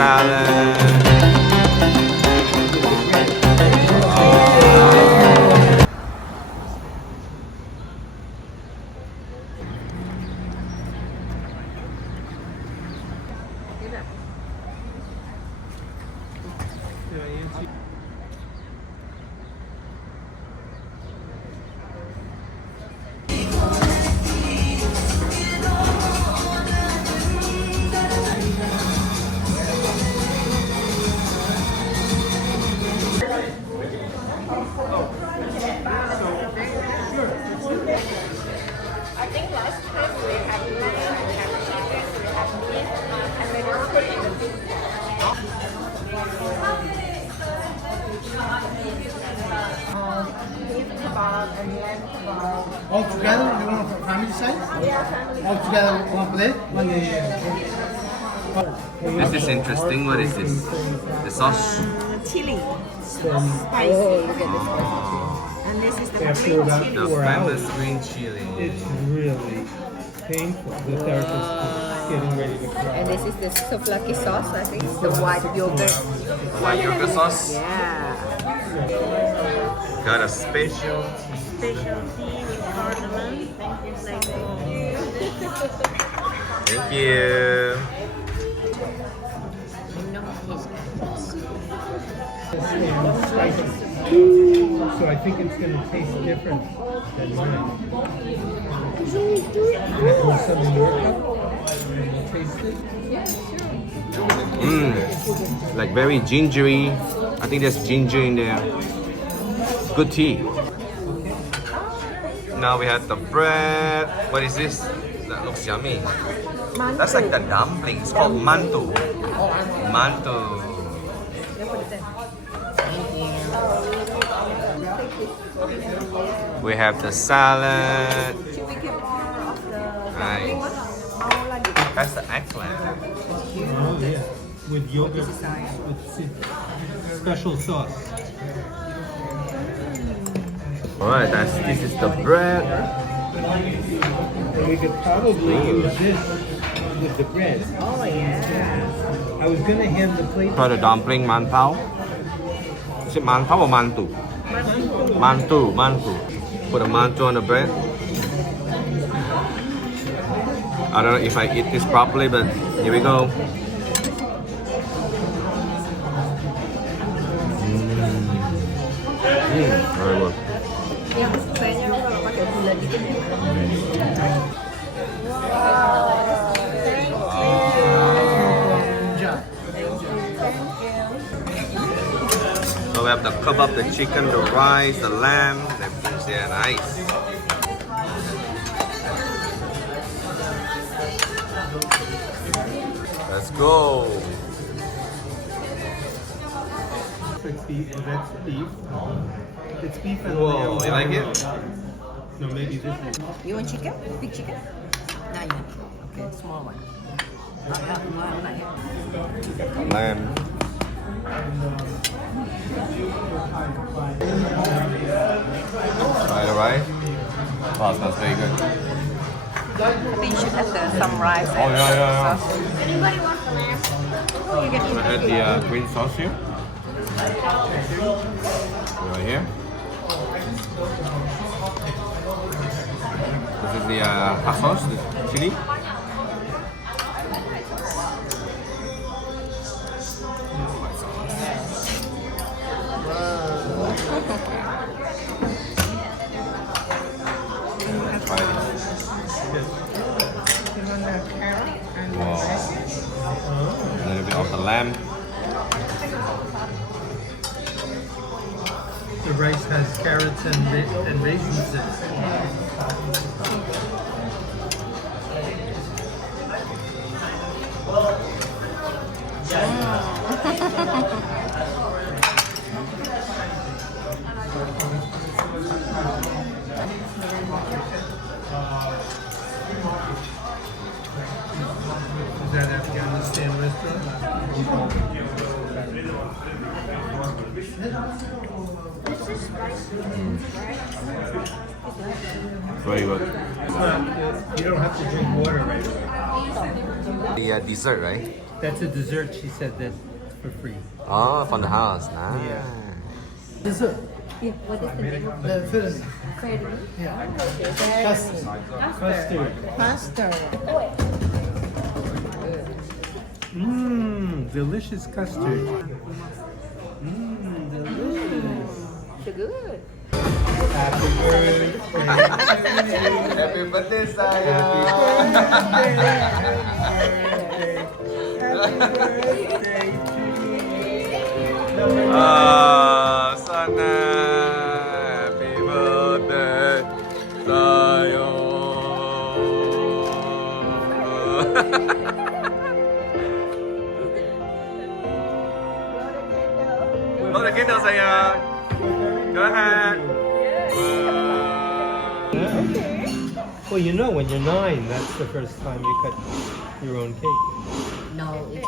salad. All together, you want a family size? Yeah, family. All together, one plate? This is interesting. What is this? The sauce? Chili. Spicy. Look at this one. And this is the green chili. The famous green chili. It's really painful. The therapist is getting ready to cry. And this is the souvlaki sauce, I think. It's the white yogurt. White yogurt sauce. Yeah. Got a special. Specialty with cardamom. Thank you. Thank you. So I think it's going to taste different than mine. Want some in your cup? We'll taste it. Like very gingery. I think there's ginger in there. Good tea. Now we have the bread. What is this? That looks yummy. That's like the dumpling. It's called mantu. Mantu. We have the salad. Nice. That's the eggplant. Oh yeah, with yogurt, with special sauce. Alright, this is the bread. And we could probably use this with the bread. Oh, yeah. I was going to hand the plate. Try the dumpling mantou. Is it mantou or mantu? Mantu, mantu. Put a mantu on the bread. I don't know if I eat this properly, but here we go. Very good. Yang sukanya kalau pakai gula dikit. So we have the kebab, the chicken, the rice, the lamb, everything's there. Nice. Let's go. It's beef. That's beef. It's beef and Whoa, you like it? No, maybe this is. You want chicken? Big chicken? No, yeah. Okay, small one. Lamb. Try the rice. Wow, smells very good. We should have some rice. Oh, yeah. Anybody want the lamb? Oh, you get I had the green sauce here. Right here. This is the hot sauce, the chili. Wow. A little bit of the lamb. The rice has carrots and raisins in it. Is that Afghanistan restaurant? Very good. You don't have to drink water, right? The dessert, right? That's a dessert. She said that for free. Oh, from the house. Nice. Yeah. Dessert. Yeah, what is the name of The first. Fairy? Yeah. Custard. Custard. Pasta. Mmm, delicious custard. Mmm, delicious. So good. Happy birthday. Happy birthday, sayang. Happy birthday to you. Ah, sana. Happy birthday, sayang. Blow the candle, sayang. Go ahead. Well, you know, when you're 9, that's the first time you cut your own cake. No, it's